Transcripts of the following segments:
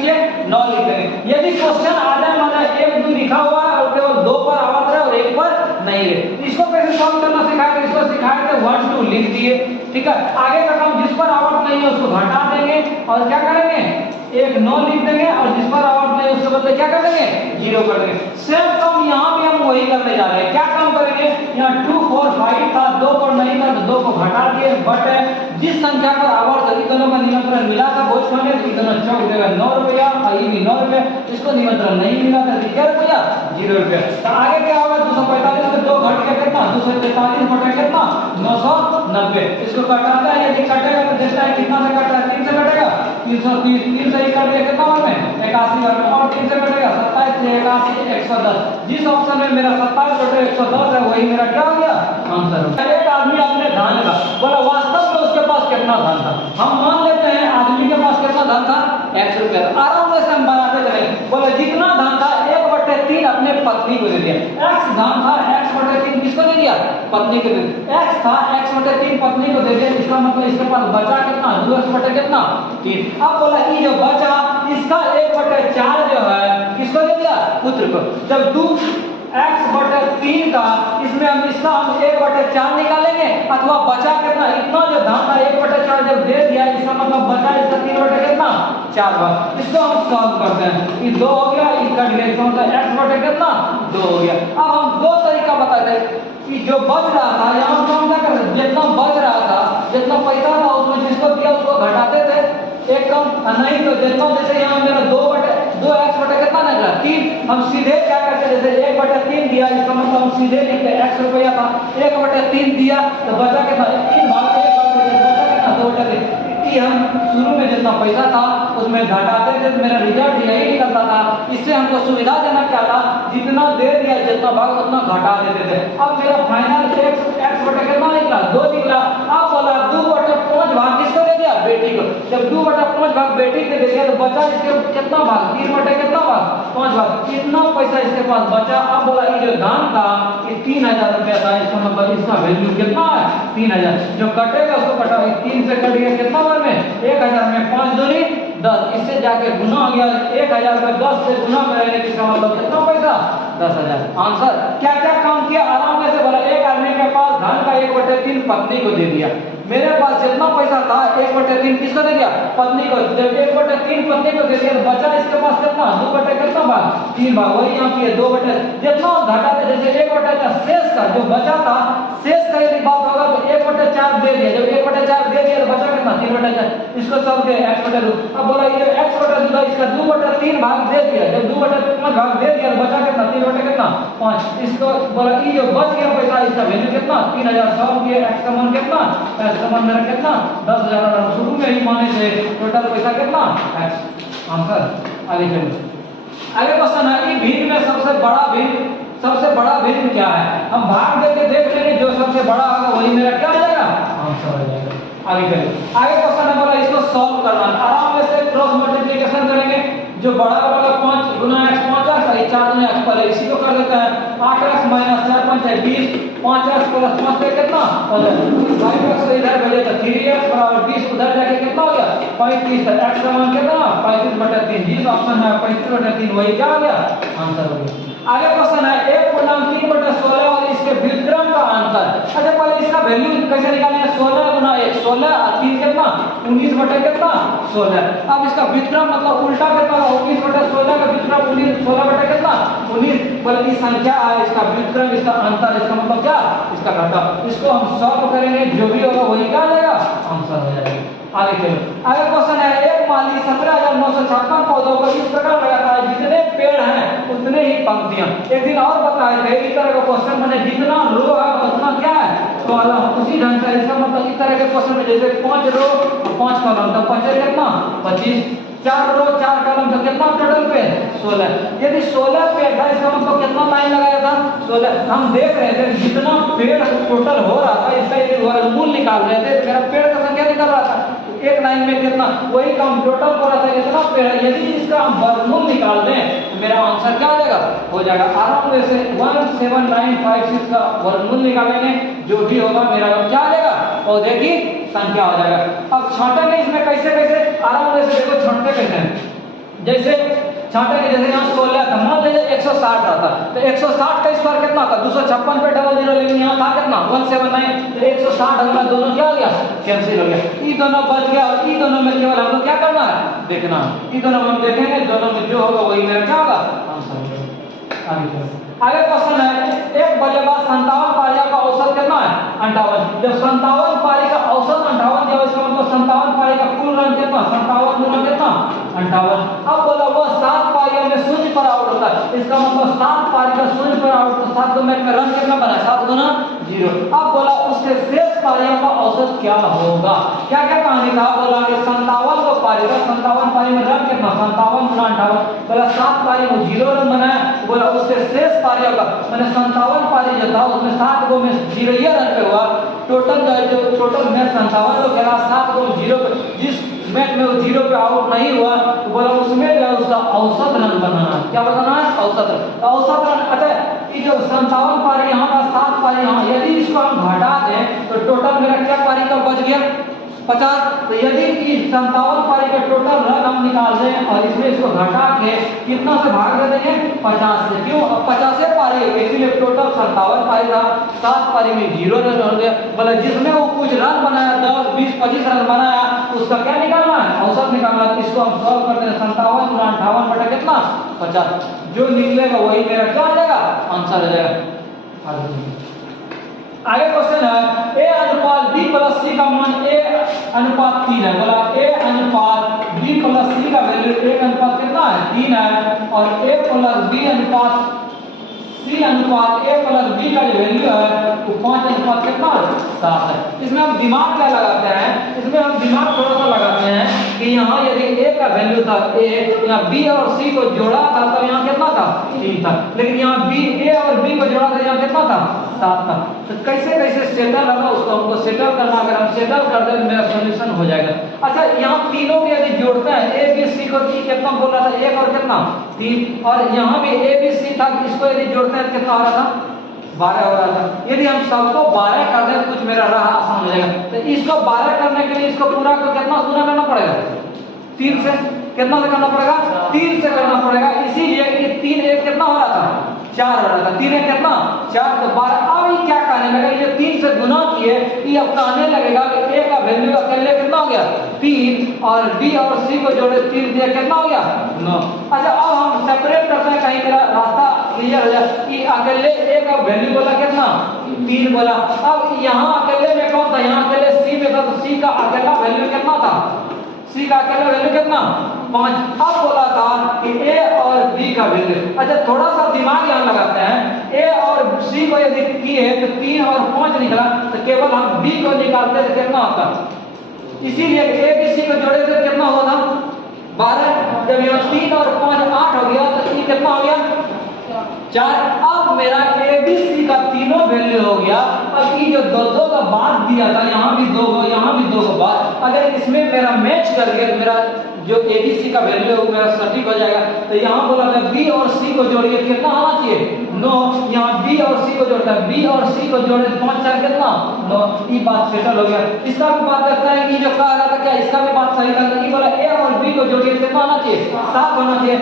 नीचे 9 लिख देंगे। यदि क्वेश्चन आ जाए माना 1 2 लिखा हुआ है और केवल 2 पर आवाज है और 1 पर नहीं है, इसको कैसे सॉल्व करना सिखाया तो इसको सिखाया थे 1 2 लिख दिए, ठीक है। आगे का काम जिस पर आवाज नहीं है उसको घटा देंगे और क्या करेंगे 1 9 लिख देंगे और जिस पर आवाज नहीं है उसके बदले क्या कर देंगे 0 कर देंगे। सेम काम यहाँ भी हम वही करने जा रहे हैं। क्या काम करेंगे, यहाँ 2 4 5 था, 2 पर नहीं था तो 2 को घटा दिए, बट जिस संख्या पर आवर्त दोनों का निमंत्रण मिला था भोज खाने तो दोनों चौक देगा 9 रुपया और ये भी 9 रुपया, इसको निमंत्रण नहीं मिला था क्या रुपया 0 रुपया। तो आगे क्या होगा 245 में 2 घट के कितना 243 बटा कितना 990, इसको कटाता है यदि कटेगा तो देखता है कितना से कट रहा है 3 से कटेगा 330, 3 से ही कट दिया कितना बार में 81 बार में, और 3 से कटेगा 27 से 81 110। जिस ऑप्शन में मेरा 27 बटे 110 है वही मेरा क्या हो गया आंसर हो गया। एक आदमी अपने धान का बोला वास्तव में उसके पास कितना धान था, हम मान लेते हैं आदमी के पास कितना धान था 100 रुपया, आराम से हम बनाते चले। बोले जितना धान था 1/3 अपने पत्नी को दे दिया, x धान था x/3 किसको दे दिया पत्नी को दे दिया, x था x/3 पत्नी को दे दिया, इसका मतलब इसके पास बचा कितना 2x बटे कितना 3। अब बोला ये जो बचा इसका 1/4 जो है किसको दे दिया पुत्र को। जब 2x/3 का इसमें हम इसका हम 1/4 निकालेंगे अथवा बचा कितना इतना जो धान था 1/4 जब दे दिया इसका मतलब बचा इसका 3 कितना 4 बार। इसको हम सॉल्व करते हैं, ये 2 हो गया ये कट गया, इसका मतलब x कितना 2 हो गया। अब हम 2 तरीका बताते हैं कि जो बच रहा था यहाँ हम क्या कर जितना बच रहा था जितना पैसा था उसमें जिसको दिया उसको घटाते थे एक कम नहीं तो जितना जैसे यहाँ मेरा 2x बटे कितना निकला 3, हम सीधे क्या करते जैसे 1/3 दिया इसका मतलब हम सीधे लिखते x रुपया था 1/3 दिया तो बचा कितना 3 भाग 1 बचा कितना 2/3। हम शुरू में जितना पैसा था उसमें घटाते थे तो मेरा रिजल्ट यही निकलता था। इससे हमको सुविधाजनक क्या था जितना दे दिया जितना भाग उतना घटा देते थे। अब मेरा फाइनल x बटे कितना निकला 2 निकला। अब बोला 2/5 भाग किसको दे दिया बेटी को, जब 2/5 भाग बेटी को दे दिया तो बचा इसके कितना भाग 3 बटे कितना भाग 5 भाग, कितना पैसा इसके पास बचा। अब बोला ये जो धान था ये 3000 रुपया था, इसका मतलब इसका वैल्यू कितना है 3000, जो कटेगा उसको कटा 3 से कट गया कितना बार में 1000 में 5 दूनी 10, इससे जाके गुना हो गया 1000 में 10 से गुना करेंगे इसका मतलब कितना पैसा 10,000। आंसर क्या क्या काम किया आराम से बोला। एक आदमी के पास धन का 1/3 पत्नी को दे दिया, मेरे पास जितना पैसा था 1/3 किसको दे दिया पत्नी को, जब 1/3 पत्नी को दे दिया तो बचा इसके पास कितना 2 कितना भाग 3 भाग, वही यहाँ की 2 जितना घटा था जैसे 1/4 शेष का जो बचा था शेष का यदि बात होगा तो 1/4 दे दिया, जब 1/4 दे दिया तो बचा कितना 3/4, इसको सब के x/2। अब बोला ये x/2 इसका 2/3 भाग दे दिया, जब 2/5 भाग दे दिया तो बचा कितना 3 कितना 5, इसको बोला ये जो बच गया पैसा इसका वैल्यू कितना 3000 सॉल्व किया, x का मान कितना समान मेरा कितना 10,000 शुरू में ही माने थे टोटल पैसा कितना x। आंसर आगे चलो आगे क्वेश्चन है कि भीड़ में सबसे बड़ा भीड़ क्या है। हम भाग देके देख लेंगे जो सबसे बड़ा होगा वही मेरा क्या हो जाएगा आंसर हो जाएगा। आगे चलो आगे क्वेश्चन है बोला इसको सॉल्व करना आराम से क्रॉस मल्टीप्लिकेशन करेंगे, जो बड़ा वाला 5 गुना x 5x और 4 गुना x पहले इसी को कर देते हैं 8x - 4 5 है 20, 5x + 5 से कितना 5x से इधर भेजे तो 3x बराबर 20 उधर जाके कितना हो गया 35 है, x का मान कितना 35/3, जिस ऑप्शन है 35/3 वही क्या हो गया आंसर हो गया। आगे क्वेश्चन है 1/3/16 और इसके व्युत्क्रम का आंसर। अच्छा पहले इसका वैल्यू कैसे निकालेंगे 16 गुना 1 16 और 3 कितना 19 बटे कितना 16। अब इसका व्युत्क्रम मतलब उल्टा कितना 19/16 का व्युत्क्रम 19 16 बटे कितना 19, बल्कि संख्या है इसका व्युत्क्रम इसका अंतर इसका मतलब क्या इसका घटा। इसको हम सॉल्व करेंगे जो भी होगा वही क्या आ जाएगा आंसर हो जाएगा। आगे चलो आगे क्वेश्चन है एक माली 17,956 पौधों को इस प्रकार लगाता है जितने पेड़ हैं उतने ही पंक्तियां। एक दिन और बताए थे इस तरह का क्वेश्चन मैंने जितना रो है उतना क्या है कॉलम, उसी ढंग से इसका मतलब इस तरह के क्वेश्चन में जैसे 5 रो 5 कॉलम तो 5 कितना 25, 4 रो 4 कॉलम तो कितना टोटल पे 16। यदि 16 पेड़ था इसका मतलब कितना लाइन लगाया था 16। हम देख रहे थे जितना पेड़ टोटल हो रहा था इसका यदि वर्गमूल निकाल रहे थे तो मेरा पेड़ का संख्या निकल रहा था एक लाइन में कितना वही काम टोटल हो रहा था कितना पेड़ है। यदि इसका हम वर्गमूल निकाल दें तो मेरा आंसर क्या हो जाएगा हो जाएगा आराम से 17956 का वर्गमूल निकालेंगे जो भी होगा मेरा क्या आ जाएगा पौधे की संख्या हो जाएगा। अब छांटेंगे इसमें कैसे कैसे आराम से देखो छांटते कैसे हैं जैसे छाटे के जैसे यहाँ 16 था, मान लीजिए 160 आता तो 160 का स्क्वायर कितना था 256 पे डबल जीरो, लेकिन यहाँ था कितना 179, तो 160 हमारा दोनों क्या हो गया कैंसिल हो गया, ये दोनों बच गया। और ये दोनों में केवल हमको क्या करना है देखना, ये दोनों में हम देखेंगे, दोनों में जो होगा वही मेरा क्या होगा आंसर होगा। आगे क्वेश्चन है, एक बल्लेबाज 57 पारियों का औसत कितना है 58। जब 57 पारी का औसत 58 दिया, इसका मतलब 57 पारी का कुल रन कितना 57 गुना कितना 58। अब बोला वह 7 पारियों में शून्य पर आउट होता है, इसका मतलब 7 पारी का शून्य पर आउट, तो 7 मैच में रन कितना बना 7 गुना 0। अब बोला उसके शेष पारियों का औसत क्या होगा, क्या क्या कहानी था, बोला कि 57 को पारी का 57 पारी में रन कितना 57 गुना 58, बोला 7 पारी में 0 रन बनाया, बोला उसके शेष पारियों का मैंने 57 पारी जो था उसमें 7 गो में 0 ही रन पे हुआ, टोटल जो टोटल मैच 57 को खेला 7 गो 0 पे, जिस मैच में वो 0 पे आउट नहीं हुआ तो बोला उसमें जो है उसका औसत रन बनाना, क्या बनाना है औसत रन। औसत रन अच्छा ये जो 57 पारी यहाँ का 7 पारी यहाँ, यदि इसको हम घटा दें तो टोटल मेरा क्या पारी का बच गया 50। तो यदि इस 57 पारी का टोटल रन हम निकाल दें और इसमें इसको घटा के कितना से भाग दे देंगे 50 से, क्यों 50 पारी इसलिए टोटल 57 पारी था, 7 पारी में 0 रन हो गया, बोले जिसमें वो कुछ रन बनाया 10 20 25 रन बनाया उसका क्या निकालना है औसत निकालना है। इसको हम सॉल्व करते हैं 57 गुना 58 बटा कितना 50, जो निकलेगा वही मेरा क्या आ जाएगा आंसर आ जाएगा। आगे क्वेश्चन है, a अनुपात b प्लस c का मान a अनुपात 3 है, बोला a अनुपात b प्लस c का वैल्यू 1 अनुपात कितना है 3 है, और a प्लस b अनुपात c अनुपात a प्लस b का जो वैल्यू है वो 5 अनुपात कितना 7 है। इसमें हम दिमाग क्या लगाते हैं, इसमें हम दिमाग थोड़ा सा लगाते हैं कि यहाँ यदि a का वैल्यू था a, यहाँ b और c को जोड़ा था तो यहाँ कितना था 3 था, लेकिन यहाँ a और b को जोड़ा था यहाँ कितना था 7 था। तो कैसे कैसे सेटल होगा उसको हमको सेटल करना, अगर हम सेटल कर दें मेरा सॉल्यूशन हो जाएगा। अच्छा यहाँ तीनों के यदि जोड़ते हैं a b c को कितना बोल रहा था 1 और कितना 3, और यहाँ भी a b c था, इसको यदि जोड़ते हैं कितना हो रहा था 12 हो रहा था। यदि हम सबको 12 कर दें कुछ मेरा राह आसान हो जाएगा, तो इसको 12 करने के लिए इसको पूरा को कितना गुना करना पड़ेगा 3 से, कितना से करना पड़ेगा 3 से करना पड़ेगा, इसीलिए कि 3 1 कितना हो रहा था 4 हो रहा था, 3 1 कितना 4 तो 12। अब ये क्या कहने लगा, ये 3 से गुना किए, ये अब कहने लगेगा कि a का वैल्यू अकेले कितना हो गया 3, और b और c को जोड़े 3 दिया कितना हो गया 9। अच्छा अब हम सेपरेट करते हैं, कहीं मेरा रास्ता क्लियर हो जाए कि अकेले a का वैल्यू बोला कितना 3 बोला, अब यहाँ अकेले में कौन था, यहाँ अकेले c में था, तो c का अकेला वैल्यू कितना था, c का अकेला वैल्यू कितना 5। अब बोला था कि a और b का वैल्यू, अच्छा थोड़ा सा दिमाग यहाँ लगाते हैं, a और c को यदि किए तो 3 और 5 निकला, तो केवल हम b को निकालते तो कितना होता, इसीलिए a b c को जोड़े तो कितना हुआ था 12, जब यहाँ 3 और 5 8 हो गया तो ये कितना हो गया 4। अब मेरा a b c का तीनों वैल्यू हो गया। अब ये जो दो का बाद दिया था, यहाँ भी 2 को यहाँ भी 2 को बाद, अगर इसमें मेरा मैच करके मेरा जो a b c का वैल्यू है वो मेरा सटीक हो जाएगा। तो यहाँ बोला था b और c को जोड़िए कितना आना चाहिए 9, यहाँ b और c को जोड़ता है, b और c को जोड़े 5 4 कितना 9, ये बात सेटल हो गया। इसका भी बात करता है कि जो कह रहा था क्या, इसका भी बात सही करता है, बोला a और b को जोड़िए कितना आना चाहिए 7 होना चाहिए,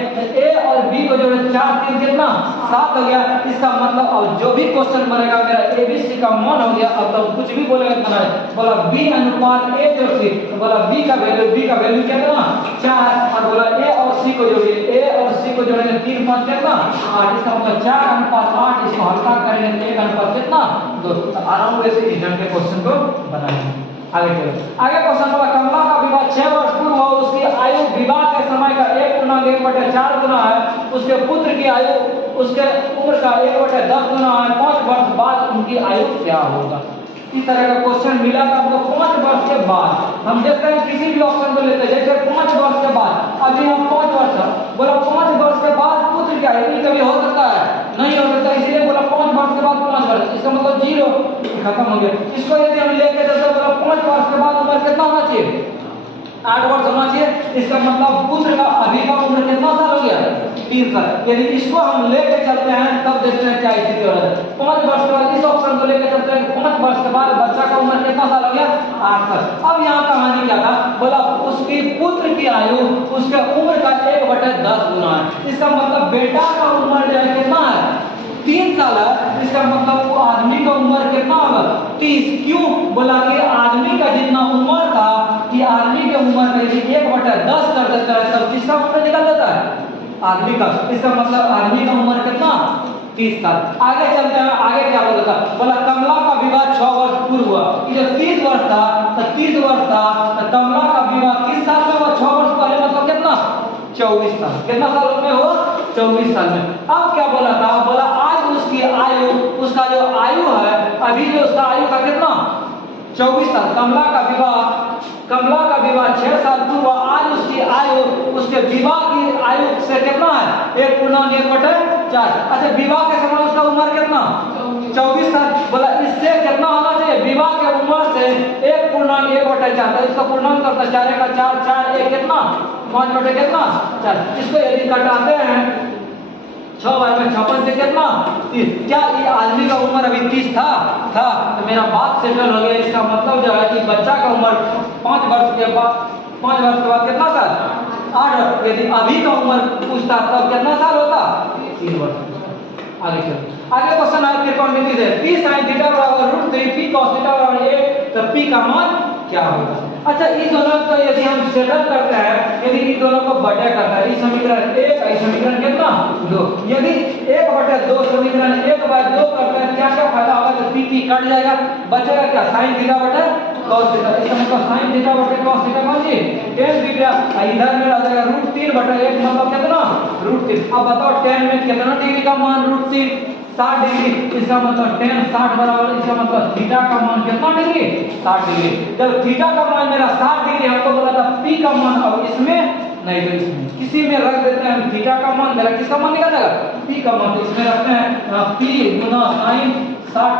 a और b को जोड़े 4 3 कितना 7 हो गया। इसका मतलब अब जो भी क्वेश्चन बनेगा मेरा a b c का मान हो गया। अब तो कुछ भी बोलेगा बना है, बोला b अनुपात a जोड़ c, तो बोला b का वैल्यू क्या करना 4, और बोला a और c को जोड़िए, a और c को जोड़ेंगे 3 5 कितना 8, इसका मतलब 4 अनुपात 8, इसको हल्का करेंगे तो 1 अनुपात कितना 2। तो आराम से इस ढंग के क्वेश्चन को बनाएंगे। आगे चलो, आगे क्वेश्चन बोला कमला का विवाह 6 वर्ष पूर्व हुआ, उसकी आयु विवाह के समय का 1/1/4 गुना है, उसके पुत्र की आयु उसके उम्र का 1/10 गुना है, 5 वर्ष बाद उनकी आयु क्या होगा। इस तरह का क्वेश्चन मिला था हमको 5 वर्ष के बाद। हम देखते हैं किसी भी ऑप्शन को लेते हैं, जैसे 5 वर्ष के बाद, अभी हम 5 वर्ष बोला 5 वर्ष के बाद पुत्र क्या है, कभी हो सकता है नहीं हो सकता, इसीलिए बोला 5 वर्ष के बाद 5 वर्ष, इसका मतलब 0 खत्म हो गया। इसको यदि हम लेके चलते बोला 5 वर्ष के बाद उम्र कितना होना चाहिए 8 वर्ष होना चाहिए, इसका मतलब पुत्र का अभी का उम्र कितना साल हो गया 3 साल। यदि इसको हम लेके चलते हैं तब देखते हैं क्या स्थिति हो रहा है। 5 वर्ष के बाद इस ऑप्शन को लेके चलते हैं, 5 वर्ष के बाद बच्चा का उम्र कितना साल हो गया 8 साल। अब यहाँ कहानी क्या था, बोला उसकी पुत्र की आयु उसके उम्र का 1/10 10 गुना है। इसका मतलब बेटा का उम्र जो है कितना है 3 साल है। इसका मतलब वो आदमी का उम्र कितना होगा 30। क्यों बोला कि आदमी का जितना उम्र था कि आदमी के उम्र का यदि 1/10 कर देता है तब किसका उम्र निकल जाता है आदमी का। इसका मतलब आदमी का उम्र कितना 30 साल। आगे चलते हैं, आगे क्या बोला था, बोला कमला का विवाह 6 वर्ष पूर्व हुआ। ये जो 30 वर्ष था तो 30 वर्ष था तो कमला का विवाह किस साल में हुआ 6 वर्ष पहले, मतलब कितना 24 साल। कितना साल में हुआ 24 साल में। अब क्या बोला था, बोला आज उसकी आयु, उसका जो आयु है अभी जो उसका आयु का कितना 24 साल। कमला का विवाह 6 साल पूर्व, आज उसकी आयु उसके विवाह की आयु से कितना है 1/1/4। अच्छा विवाह के समय उसका उम्र कितना 24 साल। बोला इससे कितना होना चाहिए विवाह के उम्र से 1/1/4। तो इसका पूर्णांक करता 4 का 4 4 1 कितना 5 कितना 4। इसको यदि घटाते हैं 6 बार में 56 से कितना 30। क्या ये आदमी का उम्र अभी 30 था तो मेरा बात सेटल हो गया। इसका मतलब जो है कि बच्चा का उम्र 5 वर्ष के बाद कितना साल 8 वर्ष। यदि अभी का उम्र पूछता तब कितना साल होता 3 वर्ष। आगे चलो, आगे क्वेश्चन है त्रिकोणमिति से p sin थीटा बराबर √3 p cos थीटा बराबर 1 तो p का मान क्या होगा। अच्छा इस दोनों को यदि हम सेटल करते हैं, यदि इन दोनों को बटा करता है, इस समीकरण 1 इस समीकरण कितना 2, यदि 1/2 समीकरण 1/2 करते हैं क्या क्या फायदा होगा तो p कट जाएगा, बचेगा क्या sin थीटा बटा cos थीटा। इसका मतलब sin थीटा बटा cos थीटा कौन सी tan थीटा। इधर में आ जाएगा √3/1 मतलब कितना √3। अब बताओ tan में कितना डिग्री का मान √3 60 डिग्री। इसका मतलब tan 60 बराबर, इसका मतलब थीटा का मान कितना डिग्री 60 डिग्री। जब थीटा का मान मेरा 60 डिग्री हमको बोला था p का मान, अब इसमें नहीं तो इसमें किसी में रख देते हैं हम थीटा का मान, मेरा किसका मान निकल जाएगा p का मान। तो इसमें रखते हैं p गुना sin 60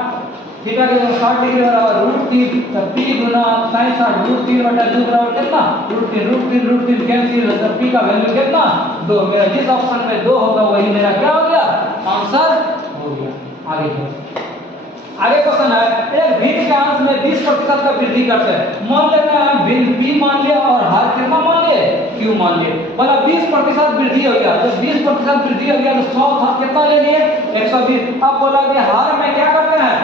थीटा के 60 डिग्री बराबर √3 तो p गुना sin 60 √3/2 बराबर कितना √3 कैंसिल तो p का वैल्यू कितना 2। मेरा जिस ऑप्शन में 2 होगा वही मेरा क्या हो गया आंसर हो गया। आगे चलो, आगे क्वेश्चन है एक भिन्न के अंश में 20% का वृद्धि करते हैं। मान लेते हैं हम भिन्न p मान लिए और हर कितना मान लिए q मान लिए। बोला 20% वृद्धि हो गया, जब 20% वृद्धि हो गया तो 100 था कितना ले लिए 120। अब बोला कि हर में क्या करते हैं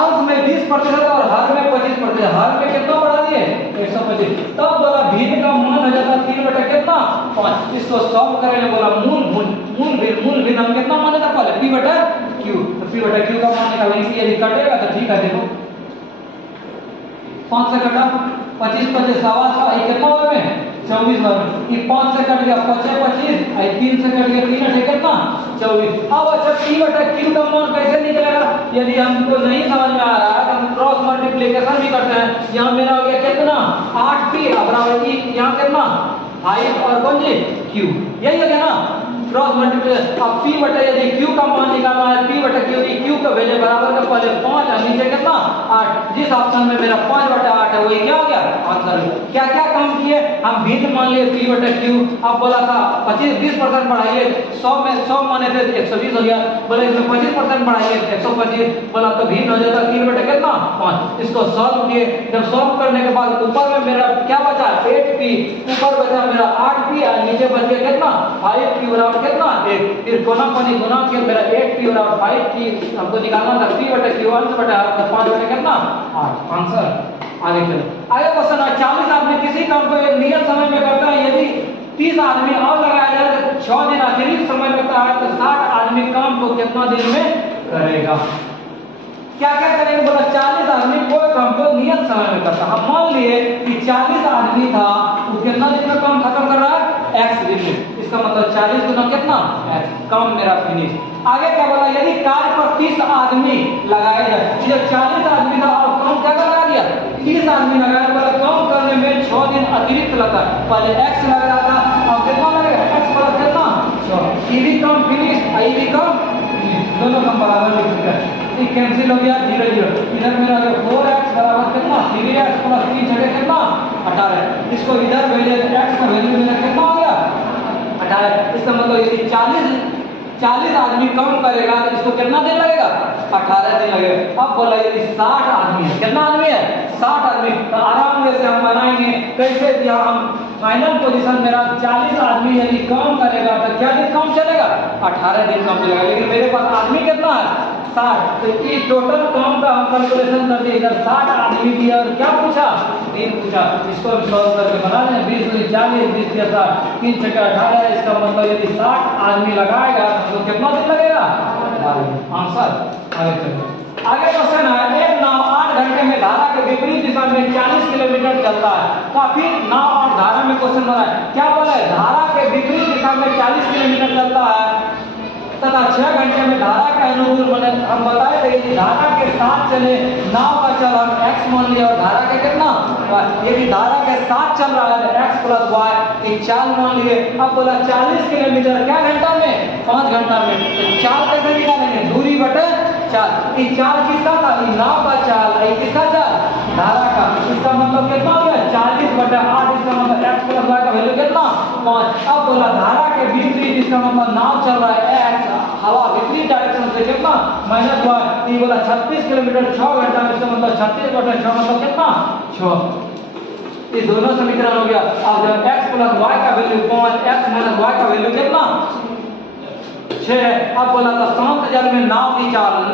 अंश में 20% और हर में 25%, हर में कितना बढ़ा दिए 125। तब बोला भिन्न का मान हो जाता 3 कितना 5। इसको सॉल्व करेंगे, बोला मूल भिन्न हम कितना माने था पहले p/q। तो p/q का मान निकालेंगे, यदि कटेगा तो ठीक है। देखो 5 से कटा 25 25 सवा ये कितना बार में 24 बार में। ये 5 से कट गया 25 25 3 से कट गया 3 है कितना 24। अब अच्छा p/q का मान कैसे निकलेगा, यदि हमको नहीं समझ में आ रहा है तो हम क्रॉस मल्टीप्लिकेशन भी करते हैं। यहाँ मेरा हो गया कितना 8p बराबर यहाँ कितना 5 और कौन जी q, यही हो गया ना क्रॉस मल्टीप्लिकेशन। अब p यदि q का मान निकालना है p/q की q का वैल्यू बराबर का पहले 5 और नीचे कितना 8। जिस ऑप्शन में मेरा 5/8 है वही क्या हो गया आंसर। क्या क्या काम किए हम भिन्न मान लिए p/q। अब बोला था 20% बढ़ाइए 100 में 100 माने थे 120 हो गया, बोले इसमें 25% बढ़ाइए 125, बोला तो भिन्न हो जाता 3 कितना 5। इसको सॉल्व किए, जब सॉल्व करने के बाद ऊपर में मेरा क्या बचा 8p, ऊपर बचा मेरा 8p और नीचे बच गया कितना 5p बराबर कितना 1। फिर कोना कोनी गुना किया मेरा 8p बराबर 5p हमको निकालना था p/q अंश बटा 5 कितना 8 आंसर। आगे चलो, आगे क्वेश्चन है 40 आदमी किसी काम को एक नियत समय में करता है, यदि 30 आदमी और लगाया जाए तो 6 दिन अतिरिक्त समय लगता है तो 60 आदमी काम को कितना दिन में करेगा। क्या क्या करेंगे, बोला 40 आदमी कोई काम को नियत समय में करता है। हम मान लिए कि 40 आदमी था वो कितना दिन में काम खत्म कर रहा है x दिन में। इसका मतलब 40 गुना कितना x, काम मेरा फिनिश। आगे क्या बोला, यदि कार्य पर 30 आदमी लगाए जाए, जब 40 आदमी था और काम क्या लगा दिया 30 आदमी लगाया, बोला काम करने में 6 दिन अतिरिक्त लगा। पहले x लग रहा था और कितना लगेगा x प्लस कितना 6। ये भी काम फिनिश ये भी काम दोनों काम बराबर लिख दिया, ये कैंसिल हो गया 0 0। इधर मेरा जो 4x बराबर कितना 3x प्लस 3 जगह कितना 18। इसको इधर भेजे x का वैल्यू मेरा कितना हो गया 18। इसका मतलब यदि 40 आदमी काम करेगा तो इसको कितना दिन लगेगा 18 दिन लगेगा। अब बोला यदि 60 आदमी है, कितना आदमी है 60 आदमी, तो आराम से हम बनाएंगे कैसे दिया हम फाइनल पोजीशन मेरा 40 आदमी यदि काम करेगा तो क्या दिन काम चलेगा? 18 दिन काम चलेगा। लेकिन मेरे पास आदमी कितना है? 60। तो ये टोटल काम का हम कैलकुलेशन करते इधर 60 आदमी की और क्या पूछा? दिन पूछा। इसको सॉल्व करके बना लें 20 दूनी 40 20 या 60 3 छक्का 18। इसका मतलब यदि 60 आदमी लगाएगा तो कितना दिन लगेगा? 12 आंसर। आगे चलो। आगे क्वेश्चन है एक नाव 8 घंटे में धारा के विपरीत दिशा में 40 किलोमीटर चलता है। काफी नाव और धारा में क्वेश्चन बना है। क्या बोला है? धारा के विपरीत दिशा में 40 किलोमीटर चलता है तथा 6 घंटे में धारा के अनुकूल बने। हम बताए थे कि धारा के साथ चले नाव का चल हम x मान लिया और धारा के कितना यदि धारा के साथ चल रहा है x प्लस वाई एक चाल मान लिए। अब बोला 40 किलोमीटर क्या घंटा में? 5 घंटा में। तो चाल कैसे निकालेंगे? दूरी बटे चाल। ये चाल किसका था? ये नाव का चाल। ये किसका चाल? धारा का। इसका मतलब कितना हो गया? 40 बटे 8। इसका मतलब x प्लस वाई का वैल्यू कितना? 5। अब बोला धारा के विपरीत, इसका मतलब नाव चल रहा है x हवा विपरीत डायरेक्शन से कितना? Minus Y. ये बोला 36 किलोमीटर 6 घंटा में। इसका मतलब 36 बटे 6 मतलब कितना? 6। ये दोनों समीकरण हो गया। अब जब x प्लस वाई का वैल्यू 5 x माइनस वाई का वैल्यू कितना? 6। अब बोला था शांत जल में नाव की चाल।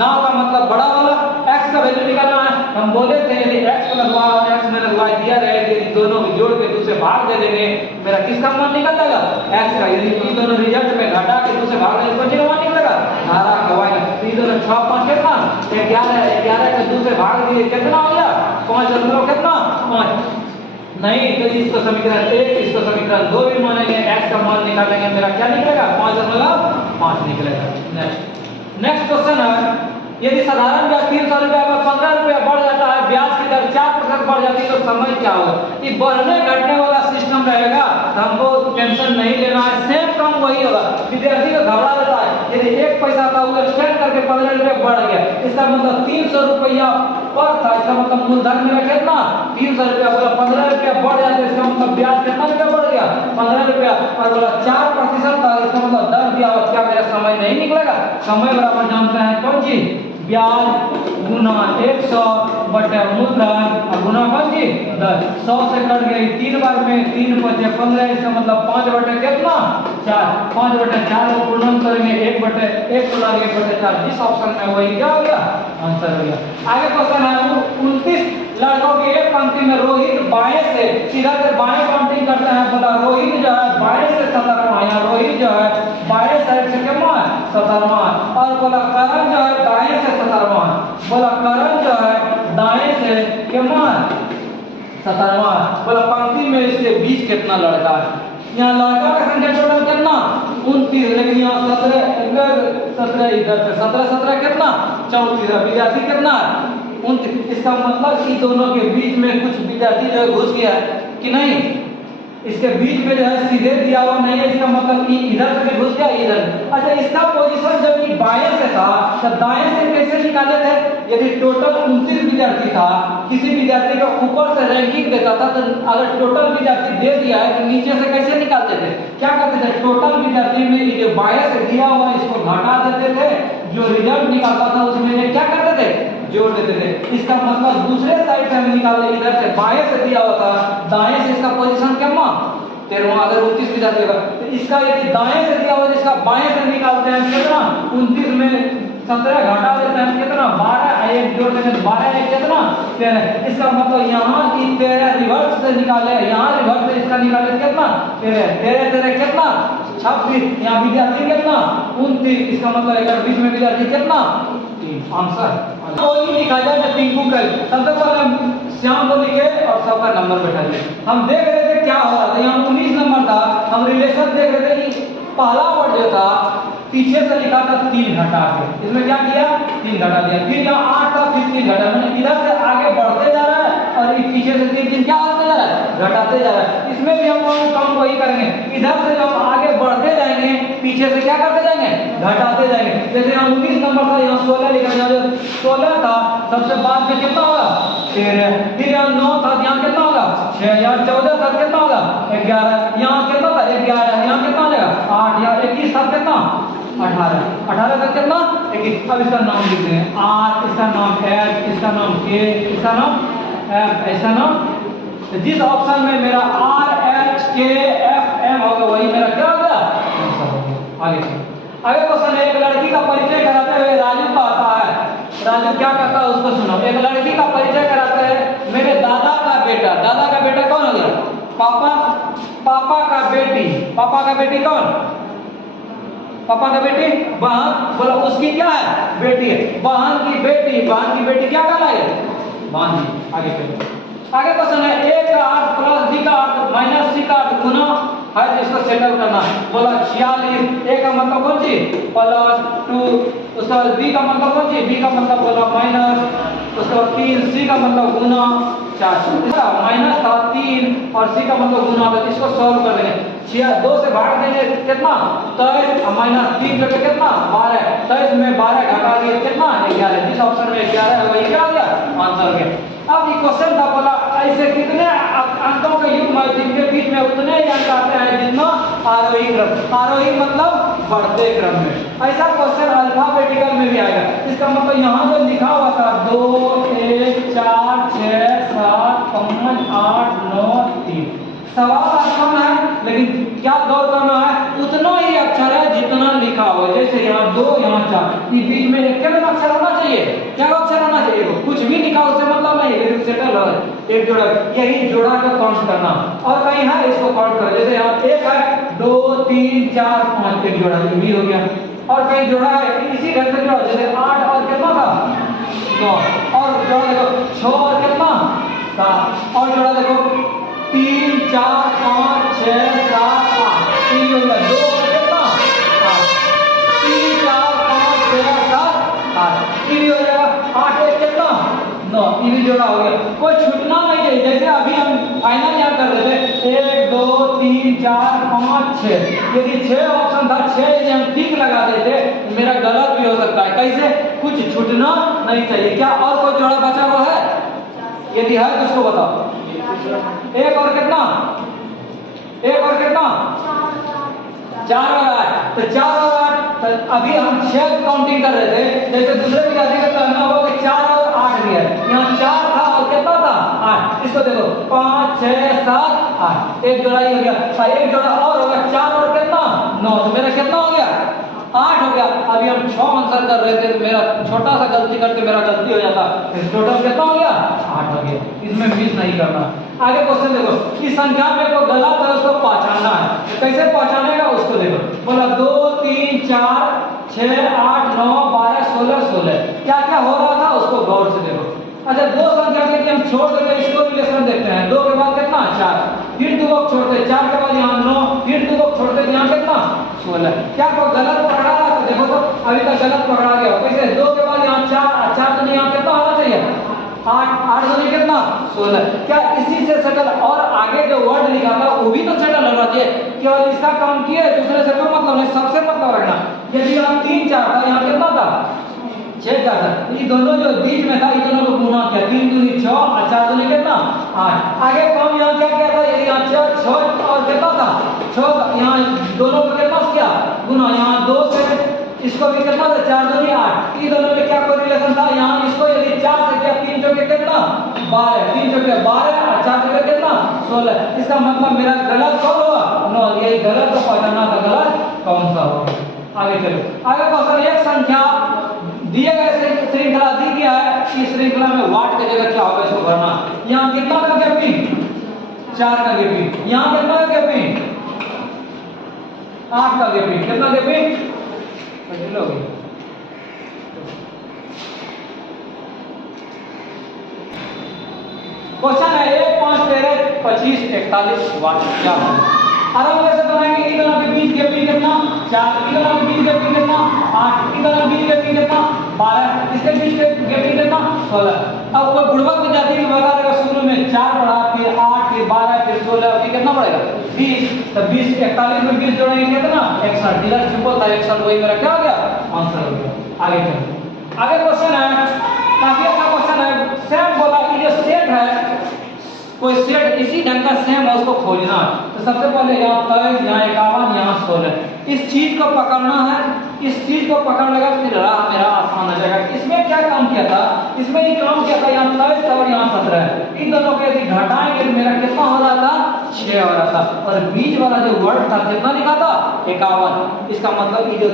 नाव का मतलब बड़ा वाला x का वैल्यू निकालना है। हम बोले थे यदि x प्लस वाई और x माइनस वाई दिया रहेगा यदि दोनों को जोड़ के दूसरे भाग दे देंगे मेरा किसका मान निकल जाएगा? x का। यदि ये दोनों रिजल्ट में घटा के दूसरे भाग देंगे तो किसका मान निकलेगा? धारा का y का। ये दोनों 6 5 कितना? 11 के दूसरे भाग दिए कितना हो गया? 5 दशमलव कितना? 5। नहीं तो इसको समीकरण 1 इसको समीकरण 2 भी मानेंगे x का मान निकालेंगे मेरा क्या निकलेगा? 5.5 निकलेगा। नेक्स्ट क्वेश्चन है यदि साधारण ब्याज 300 रुपया पर 15 रुपया बढ़ जाता है ब्याज की दर 4% बढ़ जाती है तो समय क्या होगा? ये बढ़ने घटने वाला सिस्टम रहेगा तो हमको टेंशन नहीं लेना है। सेम काम वही होगा। विद्यार्थी को घबरा देता है यदि 1 पैसा था वो एक्सटेंड करके 15 रुपया बढ़ गया। इसका मतलब 300 रुपया पर था। इसका मतलब मूलधन मेरा कितना? 300 रुपया। बोला 15 रुपया बढ़ जाता है इसका मतलब ब्याज कितना रुपया बढ़ गया? 15 रुपया। और बोला 4% था इसका मतलब दर दिया हुआ। क्या मेरा समय नहीं निकलेगा? समय बराबर जानते हैं कौन चीज? ब्याज गुना 100 बटे मूलधन और गुना कौन सी? 10। 100 से कट गई 3 बार में 3 बचे 15। इसका मतलब 5 बटे कितना? 4। 5 बटे 4 को पूर्णांक करेंगे 1 बटे 1 को लाएंगे 1 बटे 4। जिस ऑप्शन में वही क्या हो गया? आंसर हो गया। आगे क्वेश्चन है 29 लड़कों की एक पंक्ति में रोहित बाएं से सीधा से बाएं काउंटिंग करते हैं। बोला रोहित जो है बाएं से 17वां या रोहित जो है बाएं साइड से कितना है? 17वां। और बोला करण जो है दाएं से 17वां। बोला करण जो है दाएं से कितना है? 17वां। बोला पंक्ति में इसके बीच कितना लड़का है? यहाँ लड़का का संख्या टोटल कितना? 29। लेकिन यहाँ 17 इधर से 17 कितना? 34। विद्यार्थी कितना? 29। इसका मतलब कि दोनों के बीच में कुछ विद्यार्थी जो है घुस गया है कि नहीं? इसके बीच में जो है सीधे दिया हुआ नहीं है। इसका मतलब कि इधर से भी घुस गया इधर। अच्छा इसका पोजीशन जब कि बाएं से था तो दाएं से कैसे निकाले थे? यदि टोटल 29 विद्यार्थी था किसी विद्यार्थी का ऊपर से रैंकिंग देता था तो अगर टोटल विद्यार्थी दे दिया है तो नीचे से कैसे निकालते थे? क्या करते थे? टोटल विद्यार्थी में ये बाएं से दिया हुआ इसको घटा देते थे। जो रिजल्ट निकालता था उसमें ये क्या करते थे? जोड़ देते थे। इसका मतलब दूसरे साइड से हम निकाले इधर से बाएं से दिया हुआ था दाएं से इसका पोजीशन कितना? 13वां। अगर 29 विद्यार्थी होगा तो इसका यदि दाएं से दिया हुआ जिसका बाएं से निकालते हैं कितना? 29 में 17 घटा देते हैं कितना? 12। एक जोड़ देंगे 12 एक कितना? 13। इसका मतलब यहाँ की 13 रिवर्स से निकाले यहाँ रिवर्स से इसका निकाले कितना? 13 कितना? 26। यहाँ विद्यार्थी कितना? 29। इसका मतलब एक बीच में विद्यार्थी कितना? 3। आंसर कोई लिखा जाए तो टिंकू कल सबसे पहले श्याम को लिखे और सबका नंबर बैठा दिए। हम देख रहे थे क्या हो रहा था। यहाँ 19 नंबर था। हम रिलेशन देख रहे थे कि पहला वर्ड जो था पीछे से लिखा था 3 घटा के। इसमें क्या किया? 3 घटा दिया। फिर यहाँ 8 था फिर 3 घटा। मैंने इधर से आगे बढ़ते जा रहा है और ये पीछे से 3 क्या होते जा रहा है? घटाते जा रहा है। इसमें भी हम काम वही करेंगे। इधर से जब आगे बढ़ते जाएंगे पीछे से क्या करते जाएंगे? घटाते जाएंगे। जैसे यहाँ 19 नंबर था यहाँ 16 लिखा जाए 16 था सबसे बाद में कितना होगा? 13। फिर यहाँ 9 था यहाँ कितना होगा? 6। यहाँ 14 था कितना होगा? 11। यहाँ कितना था? 11। यहाँ कितना होगा? 8। यहाँ 21 था कितना? 18 का कितना? 21। अब इसका नाम लिख देंगे R, इसका नाम F, इसका नाम K, इसका नाम F, इसका नाम। जिस ऑप्शन में मेरा R के एफ एम होगा, वही मेरा क्या हो गया आंसर हो गया। आगे क्वेश्चन है, एक लड़की का परिचय कराते हुए राजू का आता है, राजू क्या कहता है उसको सुनो। एक लड़की का परिचय कराते हैं, मेरे दादा का बेटा, दादा का बेटा कौन हो गया पापा, पापा का बेटी, पापा का बेटी कौन, पापा का बेटी बहन, बोला उसकी क्या है बेटी है, बहन की बेटी, बहन की बेटी क्या कहलाएगी भांजी। आगे चलो, आगे क्वेश्चन है, ए का अर्थ प्लस बी का अर्थ माइनस सी का अर्थ गुना है, जिसको सेटल करना है। बोला 46, ए का मतलब कौन सी प्लस 2, उसके बाद बी का मतलब कौन सी, बी का मतलब बोला माइनस, उसके बाद 3, सी का मतलब गुना 4, माइनस था 3 और सी का मतलब गुना था। इसको सॉल्व कर देंगे, 2 से भाग देंगे कितना 23 और माइनस 3 करके कितना 12, 23 में 12 घटा दिए कितना 11, जिस ऑप्शन में 11 है वही क्या आ गया आंसर हो गया। अब ये क्वेश्चन था, बोला ऐसे कितने अंकों का युग्म है जिनके बीच में उतने ही अंक आते हैं जितना आरोही क्रम, आरोही मतलब बढ़ते क्रम में। ऐसा क्वेश्चन अल्फाबेटिकल में भी आएगा। इसका मतलब यहाँ जो लिखा हुआ था 2 1 4 6 7 5 8 9 3, सवाल आसान है लेकिन क्या गौर करना है, उतना ही अक्षर है जितना लिखा हुआ है। जैसे यहाँ 2 यहाँ 4, इस बीच में एक अक्षर होना चाहिए, क्या अक्षर होना चाहिए, कुछ भी लिखा उससे मतलब नहीं, सेटल है एक जोड़ा, यही जोड़ा का काउंट करना। और कहीं है इसको काउंट करो, जैसे यहाँ 1 है 2 3 4 5 एक जोड़ा ये भी हो गया, और कहीं जोड़ा है इसी ढंग से जोड़ा, जैसे 8 और कितना था 9, और जोड़ा देखो 6 और कितना 7, और जोड़ा देखो 3 4 5 6 7 8, ये हो गया 2 और कितना 8, 3 4 5 6 7 8, ये हो जाएगा 8 1 कितना 9, ये भी जोड़ा हो गया। कोई छूटना नहीं चाहिए, जैसे अभी हम फाइनल यहाँ कर रहे थे 1 2 3 4 5 6, यदि 6 ऑप्शन था 6 यदि हम टिक लगा देते मेरा गलत भी हो सकता है, कैसे कुछ छूटना नहीं चाहिए। क्या और कोई जोड़ा बचा हुआ है, यदि है तो उसको बताओ। एक और कितना, एक और कितना 4 और 8, तो 4 और 8, तो अभी हम 6 काउंटिंग कर रहे थे, जैसे दूसरे विद्यार्थी का कहना होगा कि 4 और 8 भी है, यहाँ 4 था और कितना था 8, इसको देखो 5 6 7 8, एक जोड़ा ही हो गया, और एक जोड़ा और होगा 4 और कितना 9, तो मेरा कितना हो गया 8 हो गया। अभी हम 6 आंसर कर रहे थे, तो मेरा छोटा सा गलती करके मेरा गलती हो जाता, टोटल कितना हो गया 8 हो गया, इसमें मिस नहीं करना। आगे क्वेश्चन देखो, इस संख्या में कोई गलत है उसको पहचानना है, तो कैसे पहचानेगा उसको देखो। बोला 2 3 4 6 8 9 12 16 16, क्या क्या हो रहा था उसको गौर से देखो। अच्छा, 2 संख्या के हम छोड़ देते, इसको रिलेशन देखते हैं, 2 के बाद कितना 4, फिर 2 को छोड़ते 4 के बाद यहाँ 9, फिर 2 को छोड़ते यहाँ कितना 16, क्या कोई गलत पकड़ा रहा है तो देखो, तो अभी तक गलत पकड़ा गया। कैसे 2 के बाद यहाँ 4 4 तो यहाँ कितना होना चाहिए 8 8 तो कितना 16, क्या इसी से सेटल, और आगे जो वर्ड लिखा था वो भी तो सेटल होना चाहिए, केवल इसका काम किए दूसरे से कोई मतलब नहीं, सबसे मतलब रखना। यदि यहाँ 3 4 था, यहाँ कितना था 6 4 था, ये दोनों जो बीच में था ये दोनों को गुना किया, 3 दूनी 6 और 4 दूनी कितना 8, आगे काम यहाँ क्या किया था, यदि यहाँ 6 और कितना था 6, यहाँ दोनों को कितना किया गुना, यहाँ 2 से इसको भी कितना था 4 दूनी 8, ये दोनों में क्या कोई रिलेशन था, यहाँ इसको यदि 4 से किया 3 चौके कितना 12, 3 चौके 12 और 4 चौके कितना 16, इसका मतलब मेरा गलत कौन हुआ 9, ये गलत को पहचानना था, गलत कौन सा होगा। आगे चलो, आगे क्वेश्चन, एक संख्या दिए गए श्रृंखला दी गया है, इस श्रृंखला में वाट की जगह क्या होगा इसको भरना। यहाँ कितना का गैपिंग 4 का गैपिंग, यहाँ कितना का गैपिंग 8 का गैपिंग, कितना गैपिंग क्वेश्चन है 1 5 13 25 41 वाट क्या होगा। आराम से बनाएंगे, ई दोनों के बीच गैपिंग कितना 4, ई दोनों के बीच गैपिंग कितना 8, ई दोनों के बीच गैपिंग कितना 12, इसके बीच गैपिंग कितना 16। अब कोई बुड़बक विद्यार्थी को बता देगा शुरू में 4 पढ़ा, फिर 8, फिर 12, फिर 16, फिर कितना पड़ेगा 20, तो 20 41 में 20 जोड़ेंगे कितना 61, इधर सिंपल था 61, वही मेरा क्या हो गया आंसर हो गया। आगे चलो, आगे क्वेश्चन है काफी अच्छा क्वेश्चन है, सेम बोला कि जो सेट है कोई सेट इसी ढंग का सेम है उसको खोजना है। तो सबसे पहले यहाँ 23, यहाँ 51, यहाँ 16 इस चीज को पकड़ना है। इस चीज को पकड़ लेगा फिर राह मेरा आसान हो जाएगा। इसमें क्या काम किया था, इसमें ये काम किया था यहाँ 23 था और यहाँ 17। इन दोनों के यदि घटाएंगे तो मेरा कितना हो रहा था, 6 हो रहा था। और बीच वाला जो वर्ड था कितना लिखा था, 51। इसका मतलब ये जो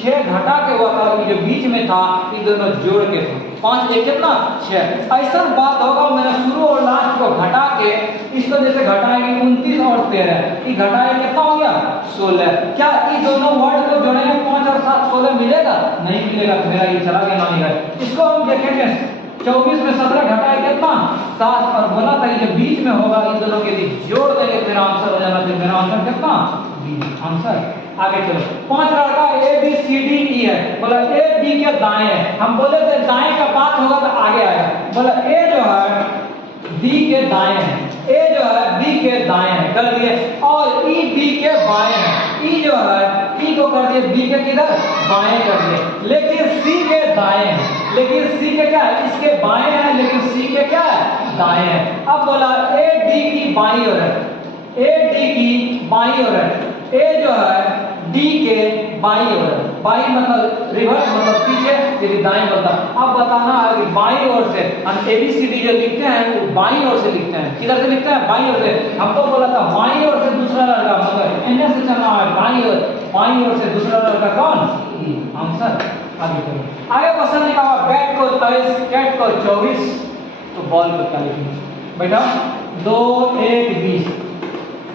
6 घटा के हुआ था, ये जो बीच में था ये दोनों जोड़ के थे। 5 एक कितना 6। ऐसा बात होगा मैंने शुरू और लास्ट को घटा के इसको जैसे घटाएंगे 29 और 13 ये घटाएंगे कितना हो गया 16। क्या ये दोनों वर्ड को जोड़ेंगे 5 और 7 16 मिलेगा, नहीं मिलेगा। तो मेरा ये चला गया नहीं है। इसको हम देखेंगे 24 में 17 घटाए कितना 7 और बोला था ये जो बीच में होगा इन दोनों के बीच जोड़ देंगे मेरा आंसर हो जाना चाहिए। मेरा आंसर कितना बी आंसर। आगे चलो 5 लड़का A B C D E है। बोला ए बी के दाएं है। हम बोले थे दाएं का बात होगा तो आगे आएगा। बोला ए जो है बी के दाएं है, ए जो है बी के दाएं है कर दिए। और ई बी के बाएं है। ई जो है ई को कर दिए बी के किधर बाएं कर दिए। लेकिन सी के दाएं है, लेकिन सी के क्या है इसके बाएं है, लेकिन सी के क्या है दाएं है। अब बोला ए डी की बाईं ओर है, ए डी की बाईं ओर है, ए जो है डी के बाईं ओर है। बाईं मतलब रिवर्स मतलब पीछे, यदि दाएं बोलता। अब बताना है कि बाईं ओर से हम एबीसीडी जो लिखते हैं वो बाईं ओर से लिखते हैं। किधर से लिखते हैं बाईं ओर से। हमको बोला था बाईं ओर से दूसरा लड़का, मगर एन से चलना है बाईं ओर से दूसरा लड़का कौन आंसर। आगे चलो आगे क्वेश्चन लिखा हुआ बैट को 23 कैट को 24 तो बॉल को क्या लिखेंगे बेटा 2 1 20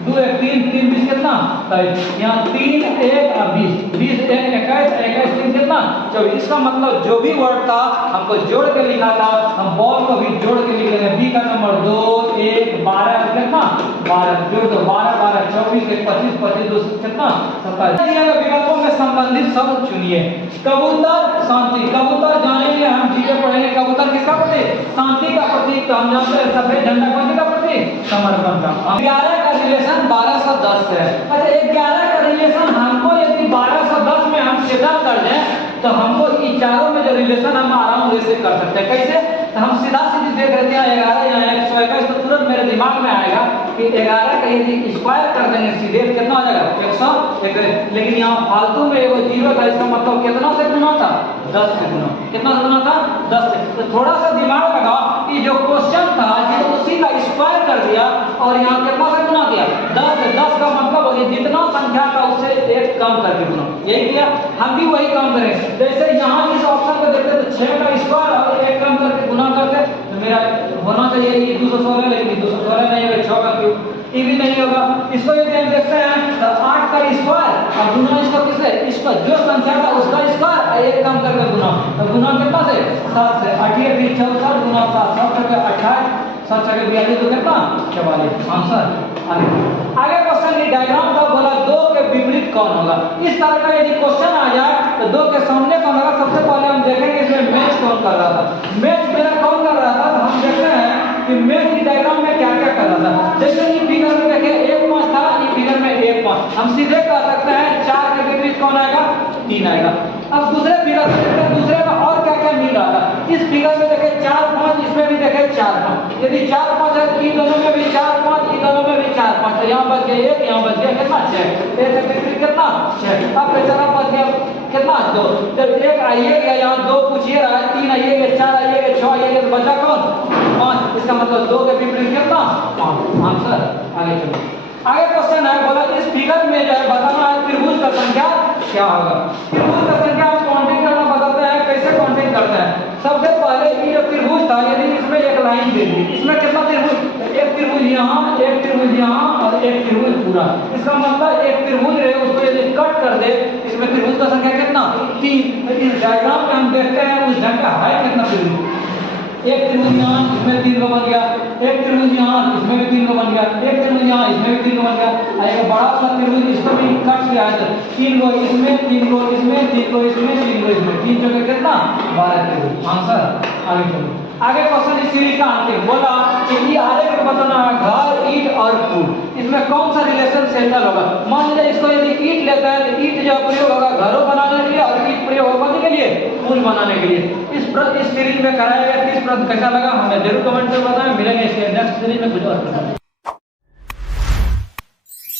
2 1 3 3 20 कितना 23। यहाँ 3 1 और 20 20 1 21 21 3 कितना 24। इसका मतलब जो भी वर्ड था हमको जोड़ के लिखा था, हम बॉल को भी जोड़ के लिख लेंगे। बी का नंबर 2 1 12 कितना 12 जोड़ दो 12 12 24 1 25 25 2 कितना 27। विकल्पों में संबंधित शब्द चुनिए। कबूतर शांति, कबूतर जानेंगे हम चीजें पढ़ेंगे। कबूतर किसका प्रतीक शांति का प्रतीक। तो हम जानते हैं सफेद झंडा कौन का प्रतीक समर्पण का। 11 का रिलेशन 1210 है। अच्छा 11 का रिलेशन हमको यदि 1210 में हम सेटल कर दें तो हमको इन चारों में जो रिलेशन हम आराम से कर सकते हैं। कैसे, तो हम सीधा सीधी देख रहे हैं 11 या 121 तो तुरंत मेरे दिमाग में आएगा कि 11 का यदि स्क्वायर कर देंगे सीधे कितना हो जाएगा 101। लेकिन यहाँ फालतू में वो 0 था, इसका मतलब कितना से गुना था 10 से गुना। कितना से गुना था 10 से। तो थोड़ा सा दिमाग लगाओ कि जो क्वेश्चन था जो उसी का स्क्वायर कर दिया और यहाँ कितना से गुना किया 10 से। 10 का मतलब जितना संख्या का उससे एक कम करके गुना, यही किया। हम भी वही काम करें। जैसे यहाँ इस ऑप्शन को देखते तो 6 का स्क्वायर और एक कम करके गुना करते तो मेरा होना चाहिए ये 216, लेकिन 216 नहीं होगा 6 का क्यूब ये भी नहीं होगा। इसको यदि हम देखते हैं तो 8 का स्क्वायर और गुना इसका किससे इसका जो संख्या था उसका स्क्वायर एक कम करके गुना। तो गुना कितना से 7 से। 8 64 गुना 7 7 करके 28 7 6 42 तो कितना 44 आंसर। आगे क्वेश्चन की डायग्राम का बोला 2 के विपरीत कौन होगा। इस तरह का यदि क्वेश्चन आ जाए तो 2 के सामने कौन होगा। सबसे पहले हम देखेंगे इसमें मैच कौन कर रहा था। मैच मेरा कौन कर रहा था तो हम देखते हैं कि मैच की डायग्राम में क्या क्या कर रहा था। जैसे कि फिगर में देखिए 1 5 था, ये फिगर में 1 5 हम सीधे कह सकते हैं 4 के विपरीत कौन आएगा 3 आएगा। अब दूसरे फिगर से देखते हैं दूसरे में और क्या क्या मिल रहा था। इस फिगर में देखिए 4 5, इसमें भी देखिए 4 5। यदि 4 5 है इन दोनों में भी 4 5, इन दोनों में भी 4 5 तो यहाँ बच गया 1, यहाँ बच गया कितना 6। 1 के विपरीत कितना 6। अब बेचारा बच गया कितना 2। जब 1 आइएगा यहाँ 2 पूछिए रहा है 3 आइएगा 4 आइएगा 6 आइएगा तो बचा कौन 5। इसका मतलब 2 के विपरीत कितना 5 आंसर। आगे चलो आगे क्वेश्चन है बोला इस फिगर में जो है बताना है त्रिभुज का संख्या क्या होगा। त्रिभुज का संख्या हम काउंटिंग करना बताते हैं। कैसे काउंटिंग करते हैं, सबसे पहले ये जो त्रिभुज था यदि इसमें एक लाइन दे दी, इसमें कितना त्रिभुज एक त्रिभुज यहाँ एक त्रिभुज यहाँ और एक त्रिभुज पूरा। इसका मतलब एक त्रिभुज है उसको यदि कट कर दे इसमें त्रिभुज का संख्या कितना 3। इस डायग्राम में हम देखते हैं उस ढंग का है कितना त्रिभुज। एक त्रिभुज यहाँ इसमें 3 को बन गया, एक त्रिभुज यहाँ इसमें भी 3 को बन गया, एक त्रिभुज यहाँ इसमें भी 3 को बन गया। एक बड़ा सा त्रिभुज इसको भी कट किया है 3 को इसमें 3 को इसमें 3 को इसमें 3 को इसमें 3 जगह कितना 12 त्रिभुज आंसर। आगे चलो आगे क्वेश्चन इस सीरीज का अंतिम बोला कि ये आरेख में बताना है घर, ईंट और फूल, इसमें कौन सा रिलेशन सेंट्रल होगा। मान लीजिए इसको यदि ईंट लेता है तो ईंट जो प्रयोग होगा घरों बनाने के लिए और ईंट प्रयोग होगा के लिए फूल बनाने के लिए। इस सीरीज में कराया गया 30 प्रश्न कैसा लगा हमें जरूर कमेंट में बताएं। मिलेंगे इसके नेक्स्ट सीरीज में कुछ और।